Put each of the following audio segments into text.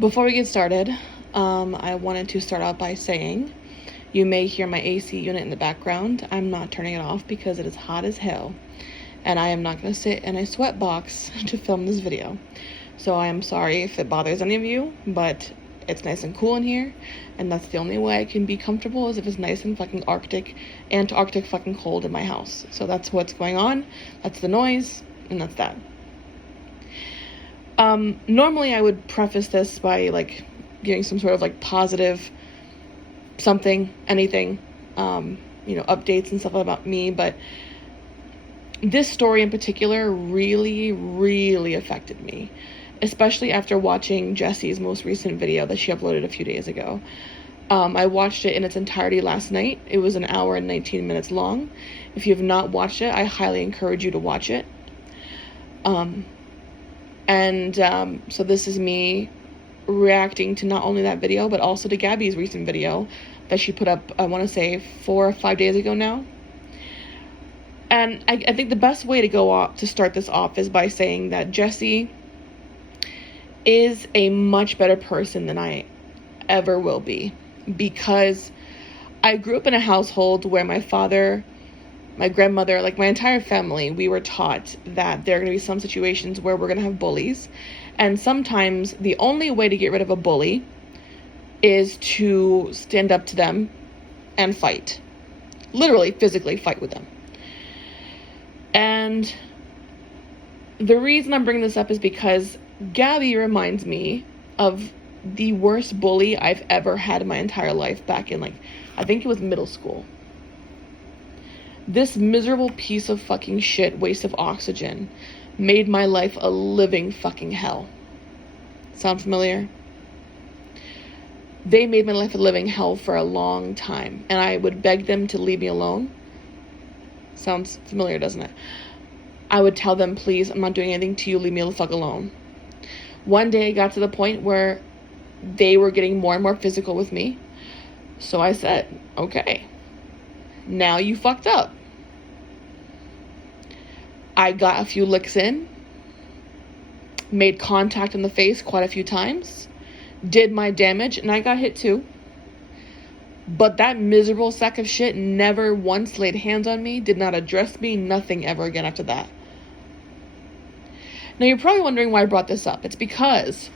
Before we get started, I wanted to start out by saying you may hear my AC unit in the background. I'm not turning it off because it is hot as hell, and I am not going to sit in a sweat box to film this video. So I am sorry if it bothers any of you, but it's nice and cool in here, and that's the only way I can be comfortable is if it's nice and fucking Antarctic fucking cold in my house. So that's what's going on. That's the noise, and that's that. Normally I would preface this by giving some sort of positive something, anything, updates and stuff about me, but this story in particular really, really affected me, especially after watching Jessie's most recent video that she uploaded a few days ago. I watched it in its entirety last night. It was an hour and 19 minutes long. If you have not watched it, I highly encourage you to watch it. So this is me reacting to not only that video, but also to Gabby's recent video that she put up, I want to say 4 or 5 days ago now. And I think the best way to start this off is by saying that Jessie is a much better person than I ever will be, because I grew up in a household where my father, my grandmother, my entire family, we were taught that there are going to be some situations where we're going to have bullies. And sometimes the only way to get rid of a bully is to stand up to them and fight. Literally, physically fight with them. And the reason I'm bringing this up is because Gabby reminds me of the worst bully I've ever had in my entire life back in, I think it was middle school. This miserable piece of fucking shit, waste of oxygen, made my life a living fucking hell. Sound familiar? They made my life a living hell for a long time, and I would beg them to leave me alone. Sounds familiar, doesn't it? I would tell them, please, I'm not doing anything to you, leave me the fuck alone. One day it got to the point where they were getting more and more physical with me. So I said, okay, now you fucked up. I got a few licks in, made contact in the face quite a few times, did my damage, and I got hit too. But that miserable sack of shit never once laid hands on me, did not address me, nothing ever again after that. Now you're probably wondering why I brought this up. It's because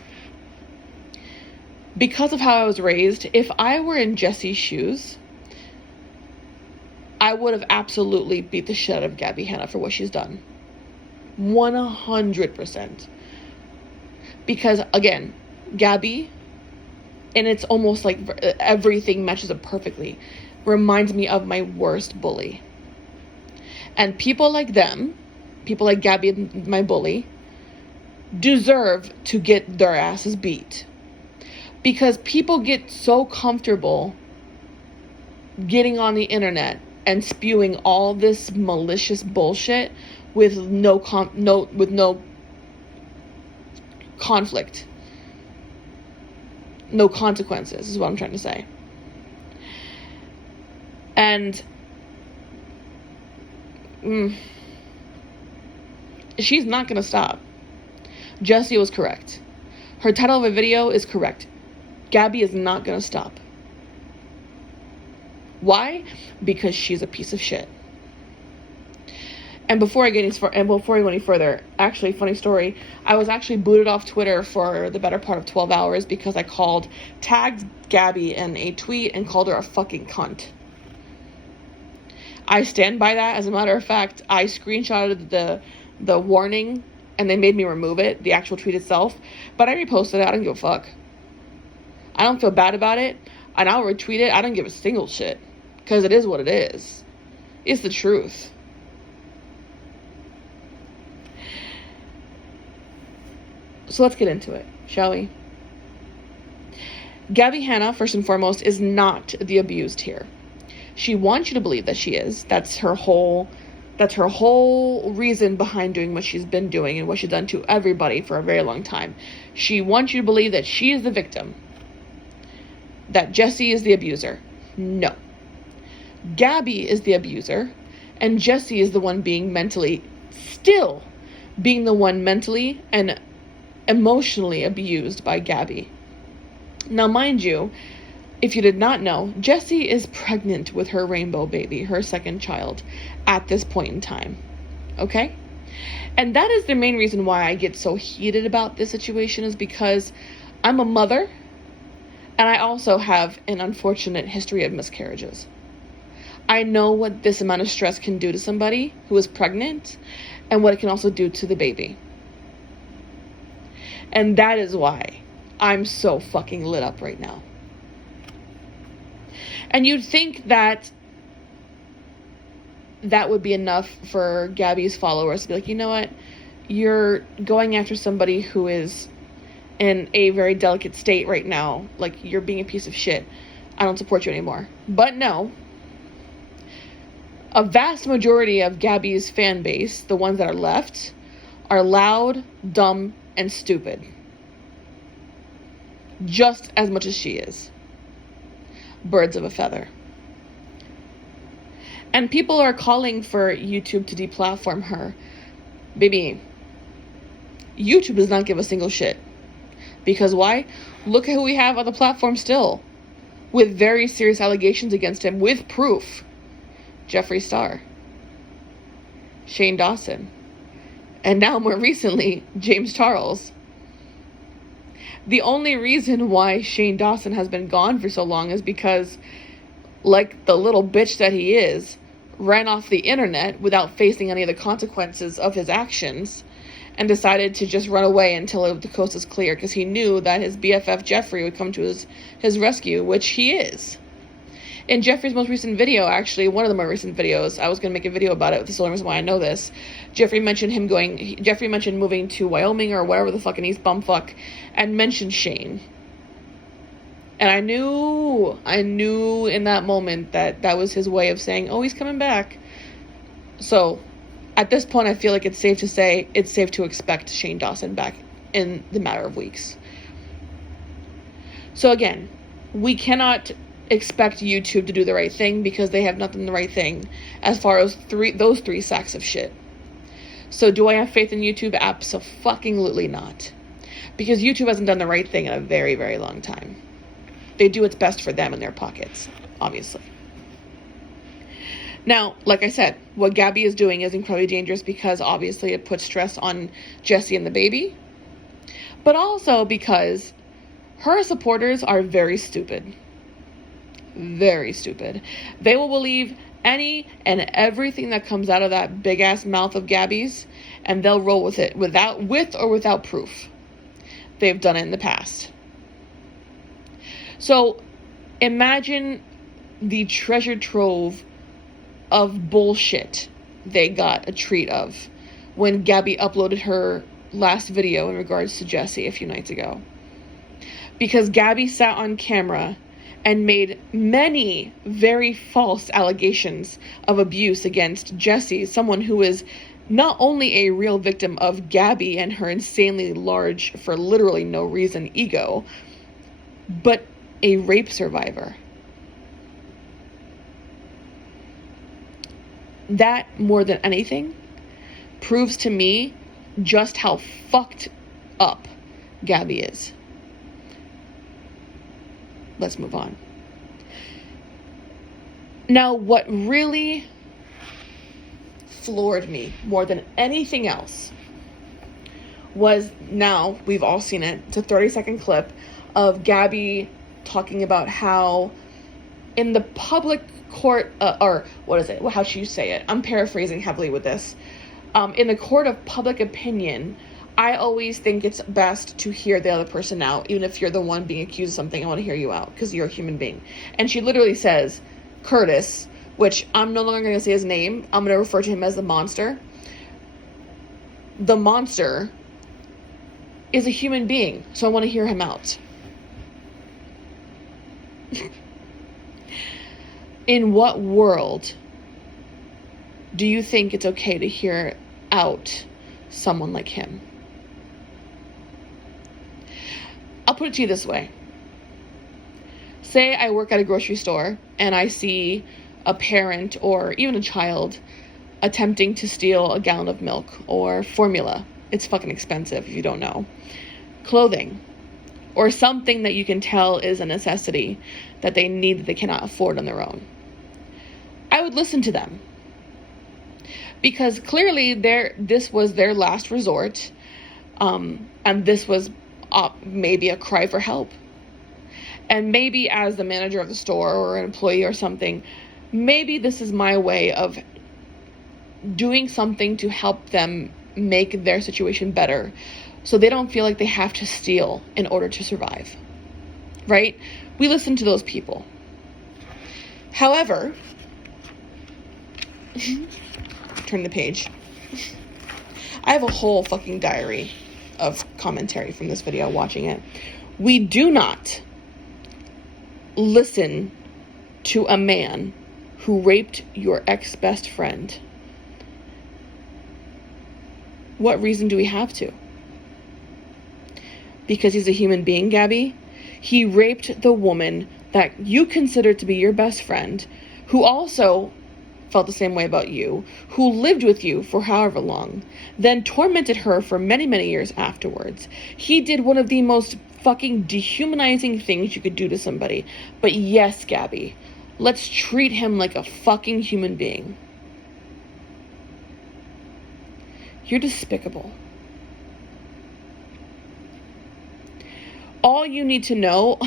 of how I was raised. If I were in Jessie's shoes, I would have absolutely beat the shit out of Gabbie Hanna for what she's done. 100%. Because, again, Gabby, and it's almost like everything matches up perfectly, reminds me of my worst bully. And people like them, people like Gabby, my bully, deserve to get their asses beat. Because people get so comfortable getting on the internet and spewing all this malicious bullshit with no conflict, no consequences, is what I'm trying to say. And she's not gonna stop. Jessie was correct. Her title of a video is correct. Gabby is not gonna stop. Why? Because she's a piece of shit. And before I go any further, actually, funny story, I was actually booted off Twitter for the better part of 12 hours because I tagged Gabby in a tweet and called her a fucking cunt. I stand by that. As a matter of fact, I screenshotted the warning and they made me remove it, the actual tweet itself, but I reposted it. I don't give a fuck. I don't feel bad about it, and I'll retweet it. I don't give a single shit, because it is what it is. It's the truth. So let's get into it, shall we? Gabbie Hanna, first and foremost, is not the abused here. She wants you to believe that she is. That's her whole reason behind doing what she's been doing and what she's done to everybody for a very long time. She wants you to believe that she is the victim, that Jessie is the abuser. No. Gabby is the abuser, and Jessie is the one being the one mentally and emotionally abused by Gabby. Now, mind you, if you did not know, Jessie is pregnant with her rainbow baby, her second child, at this point in time. Okay? And that is the main reason why I get so heated about this situation, is because I'm a mother, and I also have an unfortunate history of miscarriages. I know what this amount of stress can do to somebody who is pregnant, and what it can also do to the baby. And that is why I'm so fucking lit up right now. And you'd think that that would be enough for Gabby's followers to be like, you know what? You're going after somebody who is in a very delicate state right now. Like, you're being a piece of shit. I don't support you anymore. But no. A vast majority of Gabby's fan base, the ones that are left, are loud, dumb, and stupid. Just as much as she is. Birds of a feather. And people are calling for YouTube to deplatform her. Baby, YouTube does not give a single shit. Because why? Look at who we have on the platform still, with very serious allegations against him, with proof. Jeffree Star, Shane Dawson, and now more recently, James Charles. The only reason why Shane Dawson has been gone for so long is because, like the little bitch that he is, ran off the internet without facing any of the consequences of his actions, and decided to just run away until the coast is clear, because he knew that his BFF Jeffree would come to his rescue, which he is. In Jeffree's most recent video, actually, one of the more recent videos, I was going to make a video about it, this is the only reason why I know this, Jeffree mentioned moving to Wyoming or whatever the fucking East bumfuck, and mentioned Shane. And I knew in that moment that that was his way of saying, oh, he's coming back. So, at this point, I feel like it's safe to say, it's safe to expect Shane Dawson back in the matter of weeks. So again, we cannot expect YouTube to do the right thing, because they have not done the right thing as far as those three sacks of shit. So do I have faith in YouTube? Abso-fucking-lutely not. Because YouTube hasn't done the right thing in a very, very long time. They do what's best for them in their pockets, obviously. Now, like I said, what Gabby is doing is incredibly dangerous, because obviously it puts stress on Jessie and the baby. But also because her supporters are very stupid. Very stupid. They will believe any and everything that comes out of that big ass mouth of Gabby's, and they'll roll with it with or without proof. They've done it in the past. So imagine the treasure trove of bullshit they got a treat of when Gabby uploaded her last video in regards to Jessie a few nights ago. Because Gabby sat on camera and made many very false allegations of abuse against Jessie, someone who is not only a real victim of Gabby and her insanely large, for literally no reason, ego, but a rape survivor. That, more than anything, proves to me just how fucked up Gabby is. Let's move on. Now, what really floored me more than anything else was, now we've all seen it, it's a 30-second clip of Gabby talking about how in the public court, or what is it, how should you say it? I'm paraphrasing heavily with this. In the court of public opinion, I always think it's best to hear the other person out, even if you're the one being accused of something. I want to hear you out, because you're a human being. And she literally says, Curtis, which I'm no longer going to say his name, I'm going to refer to him as the monster. The monster is a human being, so I want to hear him out. In what world do you think it's okay to hear out someone like him? I'll put it to you this way. Say I work at a grocery store and I see a parent or even a child attempting to steal a gallon of milk or formula. It's fucking expensive if you don't know. Clothing or something that you can tell is a necessity that they need that they cannot afford on their own, I would listen to them. Because clearly this was their last resort, and this was maybe a cry for help. And maybe as the manager of the store or an employee or something, maybe this is my way of doing something to help them make their situation better, so they don't feel like they have to steal in order to survive, right? We listen to those people. However, turn the page. I have a whole fucking diary of commentary from this video watching it. We do not listen to a man who raped your ex-best friend. What reason do we have to? Because he's a human being, Gabby. He raped the woman that you considered to be your best friend, who also felt the same way about you, who lived with you for however long, then tormented her for many, many years afterwards. He did one of the most fucking dehumanizing things you could do to somebody. But yes, Gabby, let's treat him like a fucking human being. You're despicable. All you need to know,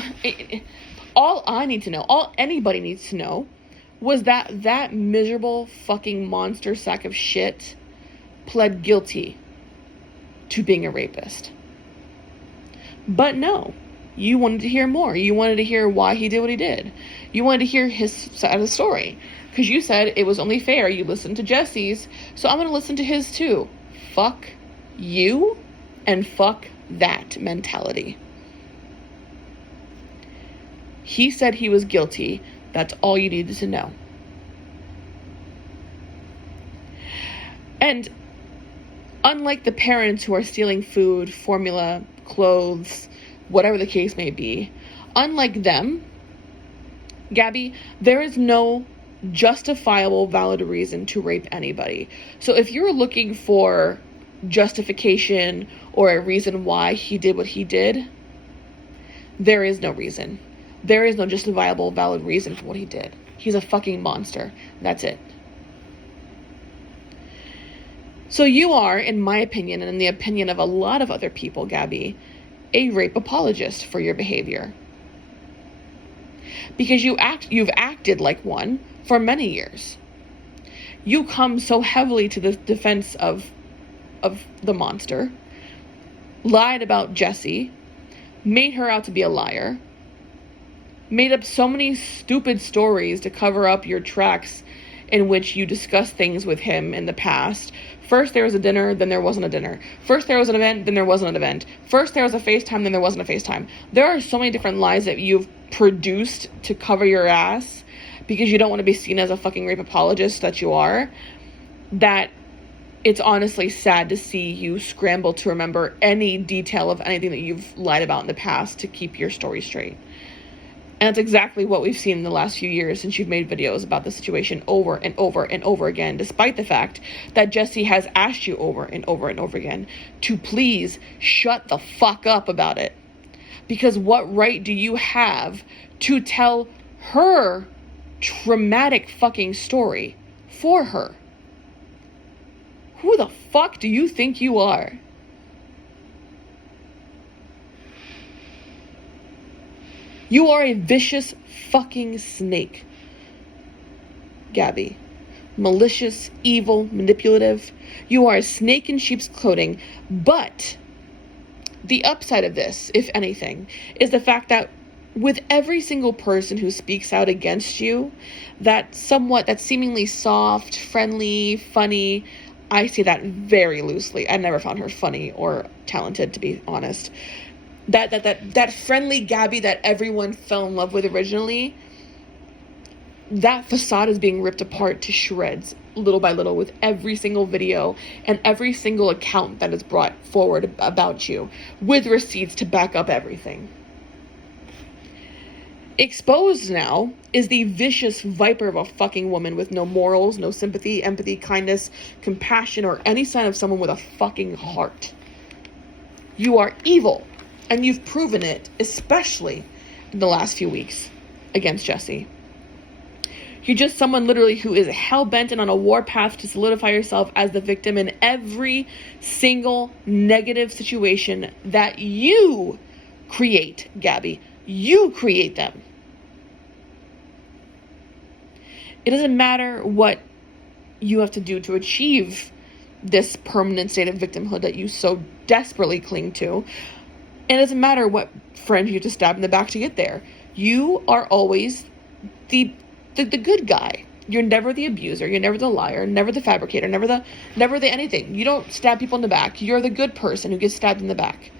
all I need to know, all anybody needs to know, was that miserable fucking monster sack of shit pled guilty to being a rapist. But no, you wanted to hear more. You wanted to hear why he did what he did. You wanted to hear his side of the story. Because you said it was only fair you listened to Jesse's, so I'm going to listen to his too. Fuck you and fuck that mentality. He said he was guilty. That's all you needed to know. And unlike the parents who are stealing food, formula, clothes, whatever the case may be, unlike them, Gabby, there is no justifiable, valid reason to rape anybody. So if you're looking for justification or a reason why he did what he did, there is no reason. There is no justifiable, valid reason for what he did. He's a fucking monster. That's it. So you are, in my opinion, and in the opinion of a lot of other people, Gabby, a rape apologist for your behavior. Because you've acted like one for many years. You come so heavily to the defense of the monster, lied about Jessie, made her out to be a liar, made up so many stupid stories to cover up your tracks in which you discussed things with him in the past. First there was a dinner, then there wasn't a dinner. First there was an event, then there wasn't an event. First there was a FaceTime, then there wasn't a FaceTime. There are so many different lies that you've produced to cover your ass because you don't want to be seen as a fucking rape apologist that you are, that it's honestly sad to see you scramble to remember any detail of anything that you've lied about in the past to keep your story straight. And that's exactly what we've seen in the last few years since you've made videos about the situation over and over and over again, despite the fact that Jessie has asked you over and over and over again to please shut the fuck up about it. Because what right do you have to tell her traumatic fucking story for her? Who the fuck do you think you are? You are a vicious fucking snake, Gabby. Malicious, evil, manipulative. You are a snake in sheep's clothing. But the upside of this, if anything, is the fact that with every single person who speaks out against you, that seemingly soft, friendly, funny, I say that very loosely. I never found her funny or talented, to be honest. That friendly Gabby that everyone fell in love with originally, that facade is being ripped apart to shreds little by little with every single video and every single account that is brought forward about you with receipts to back up everything. Exposed now is the vicious viper of a fucking woman with no morals, no sympathy, empathy, kindness, compassion, or any sign of someone with a fucking heart. You are evil. And you've proven it, especially in the last few weeks against Jesse. You're just someone literally who is hell-bent and on a warpath to solidify yourself as the victim in every single negative situation that you create, Gabby. You create them. It doesn't matter what you have to do to achieve this permanent state of victimhood that you so desperately cling to. And it doesn't matter what friend you have to stab in the back to get there. You are always the good guy. You're never the abuser. You're never the liar. Never the fabricator. Never the anything. You don't stab people in the back. You're the good person who gets stabbed in the back.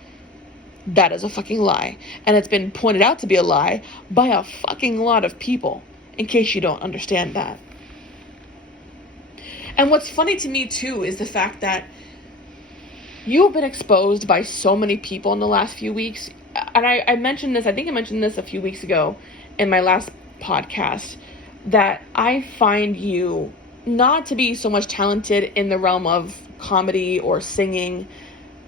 That is a fucking lie. And it's been pointed out to be a lie by a fucking lot of people, in case you don't understand that. And what's funny to me too is the fact that you have been exposed by so many people in the last few weeks. And I mentioned this, I think I mentioned this a few weeks ago in my last podcast, that I find you not to be so much talented in the realm of comedy or singing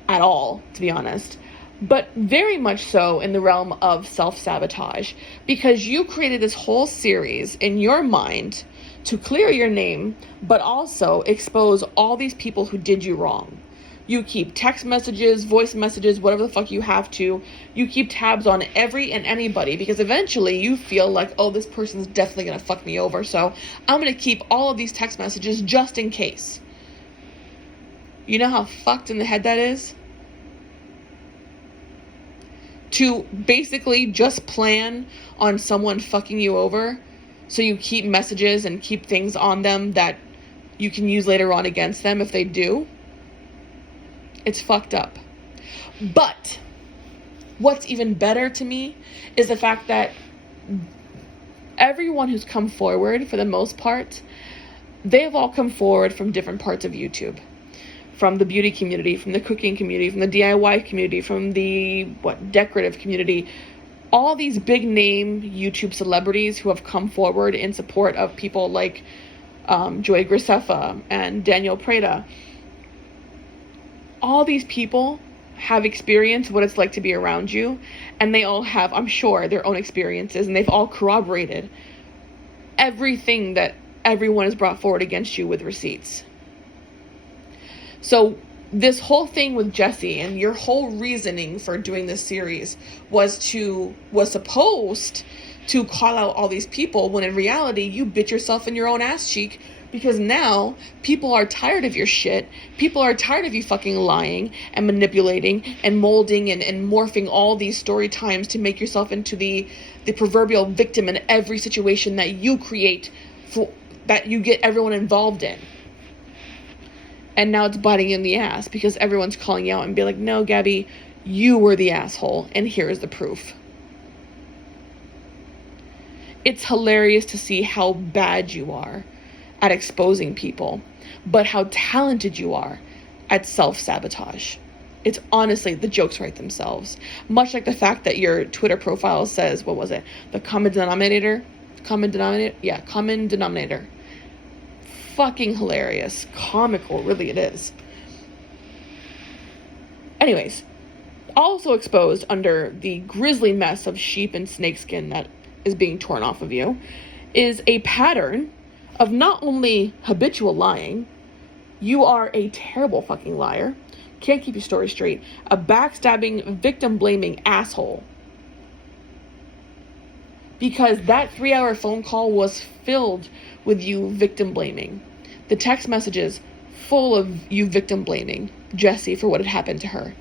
at all, to be honest, but very much so in the realm of self-sabotage, because you created this whole series in your mind to clear your name, but also expose all these people who did you wrong. You keep text messages, voice messages, whatever the fuck you have to. You keep tabs on every and anybody, because eventually you feel like, oh, this person's definitely going to fuck me over, so I'm going to keep all of these text messages just in case. You know how fucked in the head that is? To basically just plan on someone fucking you over, so you keep messages and keep things on them that you can use later on against them if they do. It's fucked up. But what's even better to me is the fact that everyone who's come forward, for the most part, they've all come forward from different parts of YouTube. From the beauty community, from the cooking community, from the DIY community, from the decorative community. All these big name YouTube celebrities who have come forward in support of people like Joy Graceffa and Daniel Prada. All these people have experienced what it's like to be around you, and they all have, I'm sure, their own experiences, and they've all corroborated everything that everyone has brought forward against you with receipts. So this whole thing with Jesse and your whole reasoning for doing this series was supposed to call out all these people, when in reality you bit yourself in your own ass cheek, because now people are tired of your shit. People are tired of you fucking lying and manipulating and molding and morphing all these story times to make yourself into the proverbial victim in every situation that you create, that you get everyone involved in. And now it's biting you in the ass because everyone's calling you out and be like, no, Gabby, you were the asshole, and here's the proof. It's hilarious to see how bad you are at exposing people, but how talented you are at self-sabotage. It's honestly, the jokes write themselves. Much like the fact that your Twitter profile says, what was it? The common denominator? Yeah, common denominator. Fucking hilarious. Comical, really it is. Anyways, also exposed under the grisly mess of sheep and snakeskin that is being torn off of you is a pattern of not only habitual lying, you are a terrible fucking liar, can't keep your story straight, a backstabbing, victim-blaming asshole. Because that 3-hour phone call was filled with you victim-blaming. The text messages full of you victim-blaming Jessie for what had happened to her.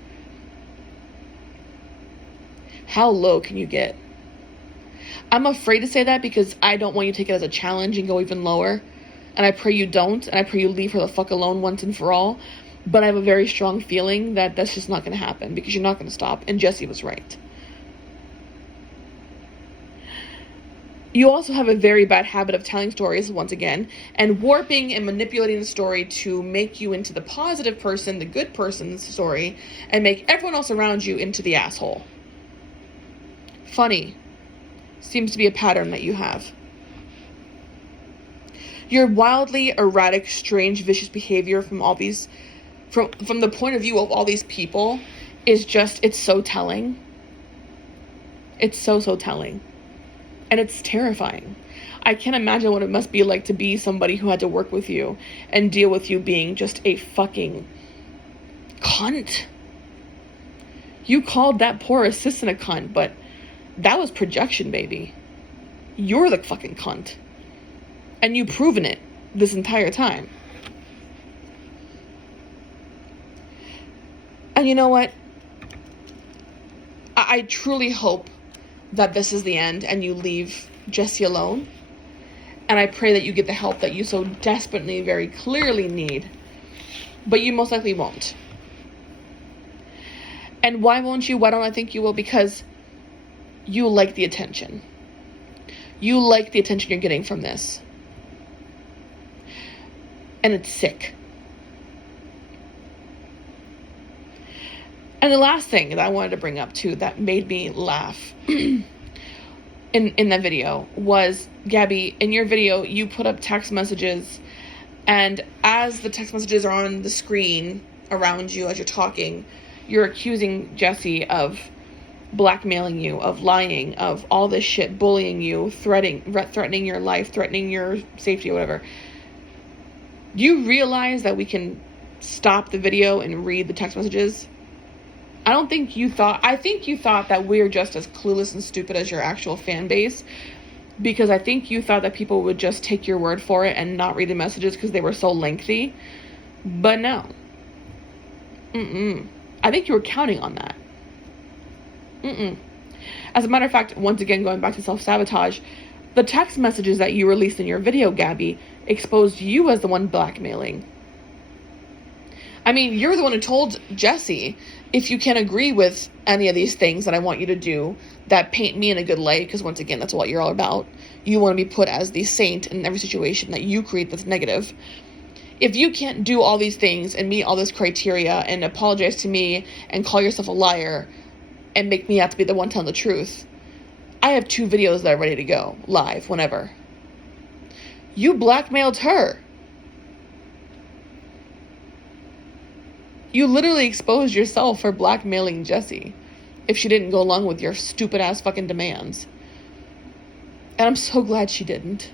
How low can you get? I'm afraid to say that because I don't want you to take it as a challenge and go even lower. And I pray you don't. And I pray you leave her the fuck alone once and for all. But I have a very strong feeling that that's just not going to happen because you're not going to stop. And Jessie was right. You also have a very bad habit of telling stories, once again, and warping and manipulating the story to make you into the positive person, the good person's story, and make everyone else around you into the asshole. Funny. Seems to be a pattern that you have. Your wildly erratic, strange, vicious behavior from all these, from the point of view of all these people, is just, it's so telling. It's so telling. And it's terrifying. I can't imagine what it must be like to be somebody who had to work with you and deal with you being just a fucking cunt. You called that poor assistant a cunt, but that was projection, baby. You're the fucking cunt. And you've proven it this entire time. And you know what? I truly hope that this is the end and you leave Jessie alone. And I pray that you get the help that you so desperately, very clearly need. But you most likely won't. And why won't you? Why don't I think you will? Because you like the attention. You like the attention you're getting from this. And it's sick. And the last thing that I wanted to bring up too that made me laugh in that video was, Gabby, in your video, you put up text messages, and as the text messages are on the screen around you as you're talking, you're accusing Jessie of blackmailing you, of lying, of all this shit, bullying you, threatening your life, threatening your safety, or whatever. Do you realize that we can stop the video and read the text messages? I think you thought that we're just as clueless and stupid as your actual fan base, because I think you thought that people would just take your word for it and not read the messages because they were so lengthy. But no. I think you were counting on that. As a matter of fact, once again, going back to self-sabotage, the text messages that you released in your video, Gabby, exposed you as the one blackmailing. I mean, you're the one who told Jessie, if you can't agree with any of these things that I want you to do that paint me in a good light, because once again, that's what you're all about. You want to be put as the saint in every situation that you create that's negative. If you can't do all these things and meet all this criteria and apologize to me and call yourself a liar and make me out to be the one telling the truth, I have 2 videos that are ready to go live whenever. You blackmailed her. You literally exposed yourself for blackmailing Jessie if she didn't go along with your stupid ass fucking demands. And I'm so glad she didn't.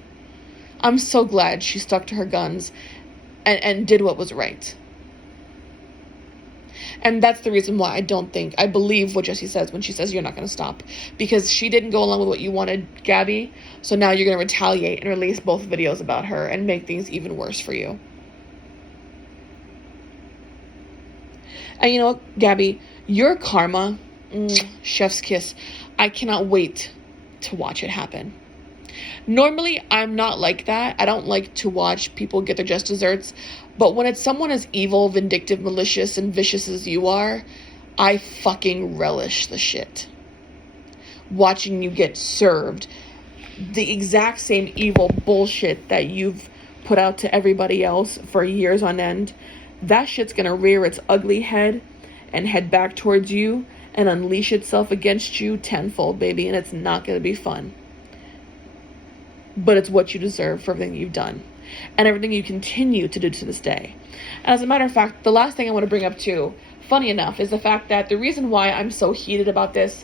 I'm so glad she stuck to her guns and did what was right. And that's the reason why I believe what Jessie says when she says you're not going to stop. Because she didn't go along with what you wanted, Gabby. So now you're going to retaliate and release both videos about her and make things even worse for you. And you know what, Gabby? Your karma, chef's kiss. I cannot wait to watch it happen. Normally, I'm not like that. I don't like to watch people get their just desserts. But when it's someone as evil, vindictive, malicious, and vicious as you are, I fucking relish the shit. Watching you get served the exact same evil bullshit that you've put out to everybody else for years on end. That shit's gonna rear its ugly head and head back towards you and unleash itself against you tenfold, baby. And it's not gonna be fun. But it's what you deserve for everything you've done and everything you continue to do to this day. And as a matter of fact, the last thing I want to bring up too, funny enough, is the fact that the reason why I'm so heated about this,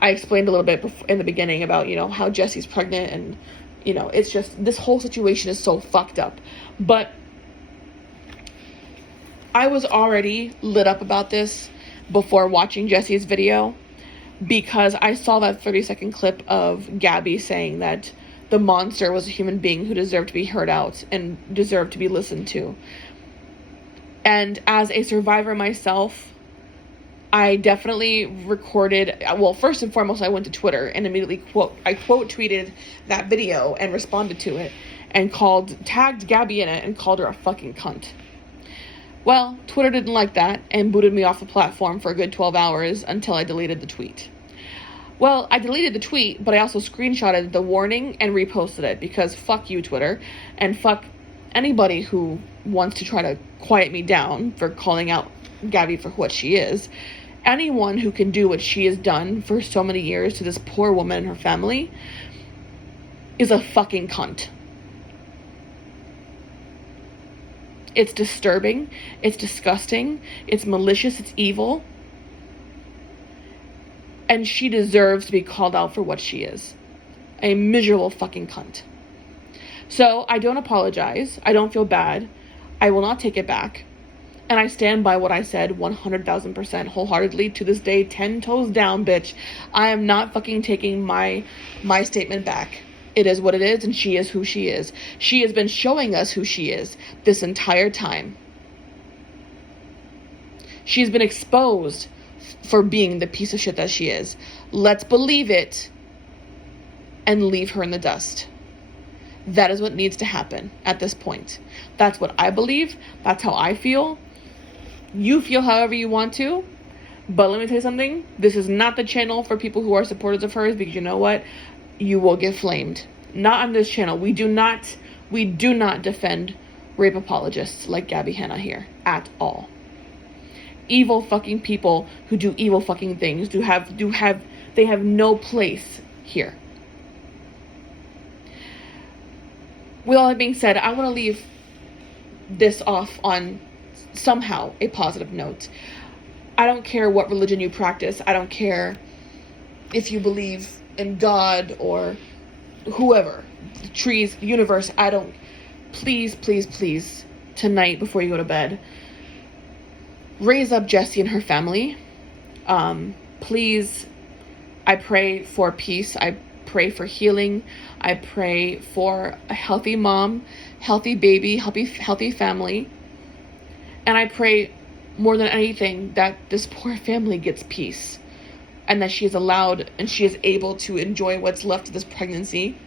I explained a little bit in the beginning about, how Jessie's pregnant and, it's just, this whole situation is so fucked up. But I was already lit up about this before watching Jessie's video, because I saw that 30-second clip of Gabby saying that the monster was a human being who deserved to be heard out and deserved to be listened to. And as a survivor myself, I definitely recorded, well, first and foremost, I went to Twitter and immediately quote tweeted that video and responded to it and tagged Gabby in it and called her a fucking cunt. Well, Twitter didn't like that and booted me off the platform for a good 12 hours until I deleted the tweet. Well, I deleted the tweet, but I also screenshotted the warning and reposted it, because fuck you, Twitter, and fuck anybody who wants to try to quiet me down for calling out Gabby for what she is. Anyone who can do what she has done for so many years to this poor woman and her family is a fucking cunt. It's disturbing, it's disgusting, it's malicious, it's evil. And she deserves to be called out for what she is. A miserable fucking cunt. So I don't apologize. I don't feel bad. I will not take it back. And I stand by what I said 100,000% wholeheartedly to this day, 10 toes down, bitch. I am not fucking taking my statement back. It is what it is, and she is who she is. She has been showing us who she is this entire time. She's been exposed for being the piece of shit that she is. Let's believe it and leave her in the dust. That is what needs to happen at this point. That's what I believe. That's how I feel. You feel however you want to. But let me tell you something. This is not the channel for people who are supporters of hers, because you know what? You will get flamed. Not on this channel. We do not defend rape apologists like Gabbie Hanna here at all. Evil fucking people who do evil fucking things they have no place here. With all that being said, I want to leave this off on somehow a positive note. I don't care what religion you practice. I don't care if you believe in God or whoever, the trees, the universe. Please, please, please, tonight before you go to bed, raise up Jessie and her family. Please, I pray for peace. I pray for healing. I pray for a healthy mom, healthy baby, healthy family. And I pray more than anything that this poor family gets peace, and that she is allowed and she is able to enjoy what's left of this pregnancy.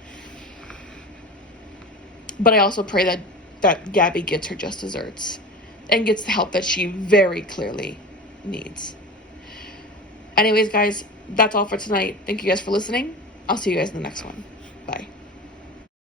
But I also pray that Gabby gets her just desserts and gets the help that she very clearly needs. Anyways, guys, that's all for tonight. Thank you guys for listening. I'll see you guys in the next one. Bye.